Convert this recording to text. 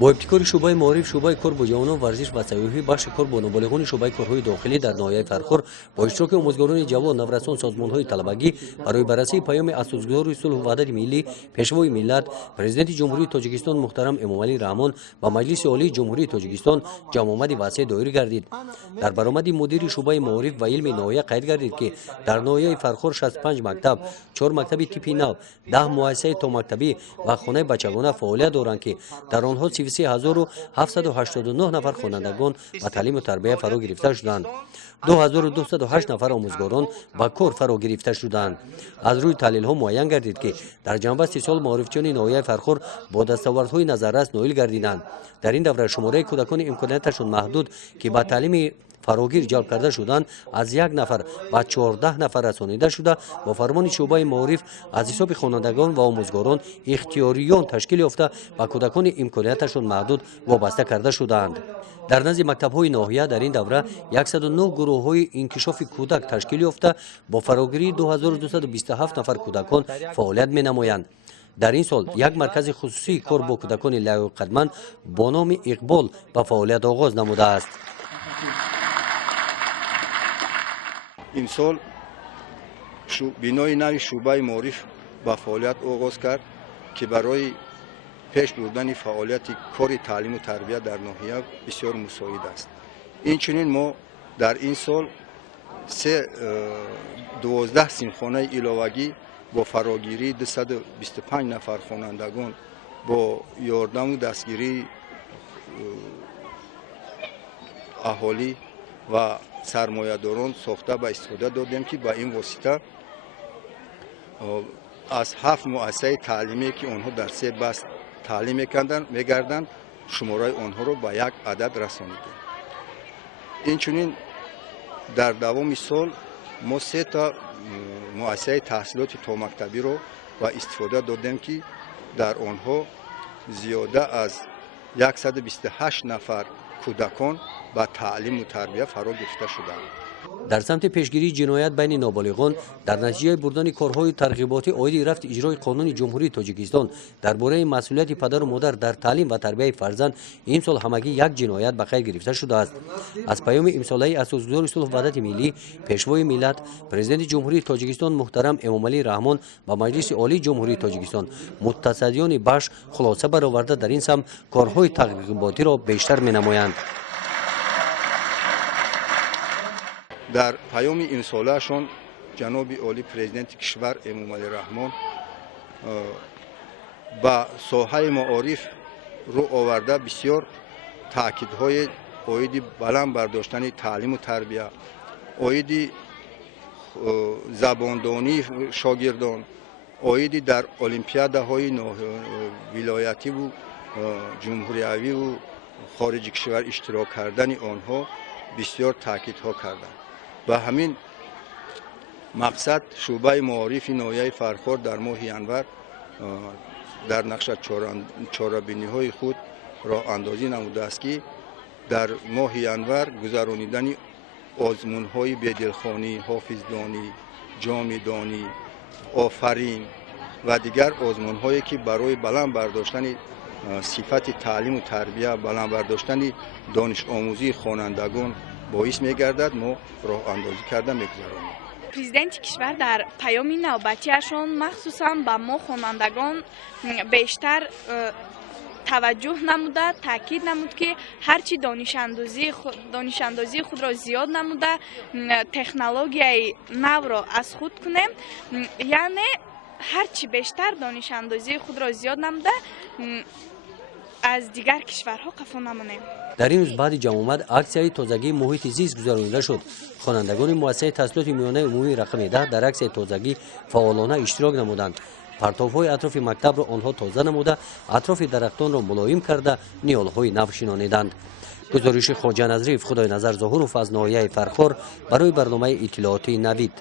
با ابتکار شعبه معارف شعبه کار با جوانان ورزش و سیاحی بخش کار با نابالغان شعبه کارهای داخلی در ناحیه فرخار با اشتراک آموزگاران جوان نورسان سازمان‌های طلبگی برای بررسی پیام اساسگذار صلح و وحدت ملی پیشوای ملت پرزیدنت جمهوری تاجیکستان محترم امامعلی رحمان و مجلس عالی جمهوری تاجیکستان جمع آمد واسع دایر گردید. در برآمد مدیر شعبه معارف و علم ناحیه قید گردید که در ناحیه فرخار 65 مکتب، 4 مکتب تیپی نو، 10 مؤسسه تا مکتبی و خانه بچگانه فعالیت دارند که در آنها 33789 نفر خوانندگان و تعلیم و تربیت فرا گرفته شدند. 2208 نفر آموزگاران و کار فرا گرفته شدند. از روی تحلیل ها معین گردید که در جنبه 30 سال معارفچیان ناحیه فرخار با دستاوردهای نظررس نائل گردیدند. در این دوره شماره کودکان امکاناتشان محدود که به تعلیم فراگیر جلب کرده شدند از 1 نفر و 14 نفر رسانیده شده با فرمان شعبه معارف از حساب خوانندگان و آموزگاران اختیاریان تشکیل یافته و کودکان امکاناتشان محدود وابسته کرده شدند. در نزد مکتب‌های ناحیه در این دوره 109 گروه‌های انکشاف کودک تشکیل یافته با فراگیری 2227 نفر کودکان فعالیت می‌نمایند. در این سال یک مرکز خصوصی کار با کودکان لایق‌قدرمند با نام اقبال به فعالیت آغاز نموده است. امسال بینای نوی شعبه معارف با فعالیت آغاز کرد که برای پیش بردن فعالیت کار تعلیم و تربیت در ناحیه بسیار مساعد است. اینچنین ما در این سال 12 سیمخانه علاوگی با فراگیری 225 نفر خوانندگان با یاردم و دستگیری اهالی و سرمایه‌داران ساخته به استفاده دادیم که با این واسطه از 7 مؤسسه تعلیمی که آنها در 3 بست تعلیم می‌گردند شماره آنها را به 1 عدد رسانیدیم. اینچنین در دوام سال ما 3 تا مؤسسه تحصیلات تا مکتبی را به استفاده دادیم که در آنها زیاده از 128 نفر کودکان با تعلیم و تربیت فرا گرفته شدند. در سمت پیشگیری جنایت بین نابالغان در نتیجه بردن کارهای ترغیباتی عاید رفت اجرای قانون جمهوری تاجیکستان درباره مسئولیت پدر و مادر در تعلیم و تربیت فرزند این سال همگی یک جنایت به خیر گرفته شده است. از پیام امساله اساسگذار صلح و وحدت ملی پیشوای ملت پرزیدنت جمهوری تاجیکستان محترم امامعلی رحمان و مجلس عالی جمهوری تاجیکستان متصدیان بخش خلاصه برآورده در این سمت کارهای ترغیباتی را بیشتر می‌نمایند. در پیام امساله‌شان جناب عالی پرزیدنت کشور امامعلی رحمان با ساحه معارف رو آورده بسیار تاکیدهای عاید بلند برداشتن تعلیم و تربیت، عاید زباندانی شاگردان، عاید در المپیادهای ولایتی و جمهوریوی و خارج کشور اشتراک کردن آنها بسیار تاکیدها کردند. و همین مقصد شعبه معارف ناحیه فرخار در ماه ینور در نقش چاره‌بینی‌های خود راه اندازی نموده است که در ماه ینور گذرانیدن آزمون‌های بی‌دلخوانی، حافظدانی، جامع‌دانی، آفرین و دیگر آزمون‌هایی که برای بلند برداشتن صفت تعلیم و تربیت، بلند برداشتن دانش آموزی خوانندگان باعث می‌گردد ما راه اندازی کرده می‌گذاریم. پرزیدنت کشور در پیام نوبتیشان مخصوصاً به ما خوانندگان بیشتر توجه نموده، تاکید نمود که هرچی دانش اندازی خود را زیاد نموده، تکنولوژی نو را از خود کنیم، یعنی هرچی بیشتر دانش اندازی خود را زیاد نموده از دیگر کشورها قفا نمانیم. در این روز بعد جمع آمد اکسیای تازگی محیط زیست گذرانیده شد. خوانندگان مؤسسه تحصیلات میانه عمومی رقم 10 در اکسیای تازگی فعالانه اشتراک نمودند. پرتاب‌های اطراف مکتب را آنها تازه نموده، اطراف درختان را ملایم کرده، نیال‌های نو شنانیدند. گزارش خواجه نظریف خدای نظر ظهور از ناحیه فرخار برای برنامه اطلاعاتی نوید.